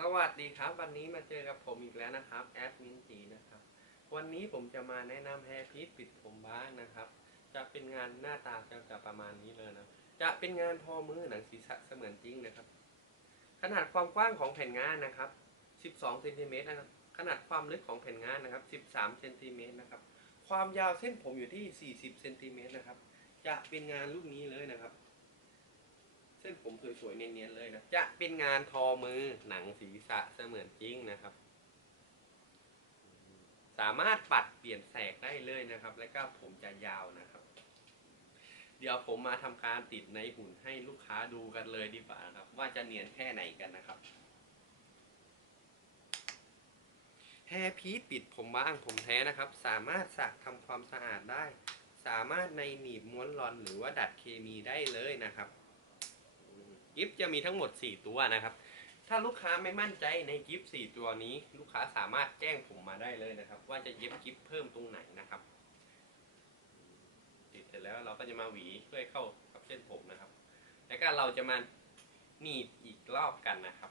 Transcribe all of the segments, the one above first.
สวัสดีครับ วันนี้มาเจอกับผมอีกแล้วนะครับแอดมินจีนะครับ วันนี้ผมจะมาแนะนำแฮร์พีทปิดผมบ้างนะครับ จะเป็นงานหน้าตาจะจะประมาณนี้เลยนะ จะเป็นงานทอมือหนังศีรษะเสมือนจริงนะครับ ขนาดความกว้างของแผ่นงานนะครับ 12เซนติเมตรนะครับ ขนาดความลึกของแผ่นงานนะครับ 13เซนติเมตรนะครับ ความยาวเส้นผมอยู่ที่ 40เซนติเมตรนะครับ จะเป็นงานรูปนี้เลยนะครับ ส้นผมสวยๆเนียนๆเลยนะ จะเป็นงานทอมือหนังศีรษะเสมือนจริงนะครับ สามารถปัดเปลี่ยนแสกได้เลยนะครับ และก็ผมจะยาวนะครับ เดี๋ยวผมมาทำการติดในหุ่นให้ลูกค้าดูกันเลยดีกว่านะครับ ว่าจะเนียนแค่ไหนกันนะครับแฮร์พีทปิดผมบ้างผมแท้นะครับ สามารถสักทำความสะอาดได้ สามารถในหนีบม้วนรอนหรือว่าดัดเคมีได้เลยนะครับ กิฟต์จะมีทั้งหมด 4 ตัวนะครับ ถ้าลูกค้าไม่มั่นใจในกิฟต์4ตัวนี้ ลูกค้าสามารถแจ้งผมมาได้เลยนะครับ ว่าจะเย็บกิฟต์เพิ่มตรงไหนนะครับ ติดเสร็จแล้วเราก็จะมาหวีเพื่อเข้ากับเส้นผมนะครับ แล้วก็เราจะมาหนีบอีกรอบกันนะครับ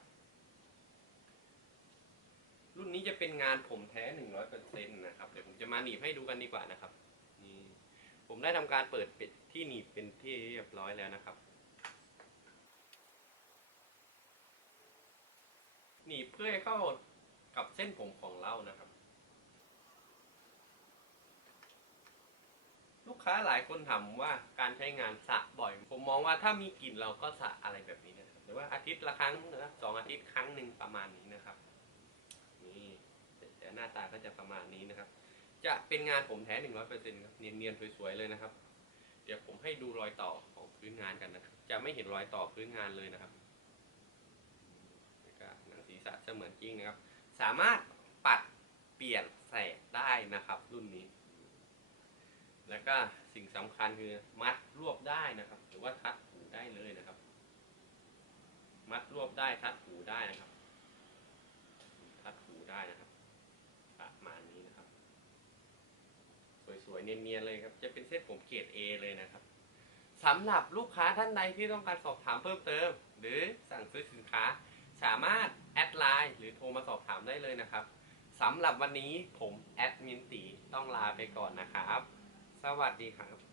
รุ่นนี้จะเป็นงานผมแท้100%นต์นะครับ เดี๋ยวผมจะมาหนีบให้ดูกันดีกว่านะครับ นี่ ผมได้ทำการเปิดปิดที่หนีบเป็นที่เรียบร้อยแล้วนะครับ นีบเพื่อให้เข้ากับเส้นผมของเรานะครับ ลูกค้าหลายคนถามว่าการใช้งานสระบ่อย ผมมองว่าถ้ามีกลิ่นเราก็สระอะไรแบบนี้นะครับหรือว่าอาทิตย์ละครั้งนะสองอาทิตย์ครั้งหนึ่งประมาณนี้นะครับนี่แต่หน้าตาก็จะประมาณนี้นะครับ จะเป็นงานผมแท้หนึ่งร้อยเปอร์เซ็นต์ครับเนียนๆสวยๆเลยนะครับ เดี๋ยวผมให้ดูรอยต่อของพื้นงานกันนะครับ จะไม่เห็นรอยต่อพื้นงานเลยนะครับ แล้วก็หนังศีรษ สมือนจริงนะครับ สามารถปัดเปลี่ยนแสกได้นะครับ รุ่นนี้ แล้วก็สิ่งสำคัญคือมัดรวบได้นะครับ หรือว่าทัดหูได้เลยนะครับ มัดรวบได้ทัดหูได้นะครับ ทัดหูได้นะครับประมาณนี้นะครับ สวยๆเนียนๆเลยครับ จะเป็นเส้นผมเกรด A เลยนะครับสำหรับลูกค้าท่านใดที่ต้องการสอบถามเพิ่มเติม หรือสั่งซื้อสินค้าสามารถ น์หรือโทรมาสอบถามได้เลยนะครับสำหรับวันนี้ผมแอดมินตีต้องลาไปก่อนนะครับ สวัสดีครับ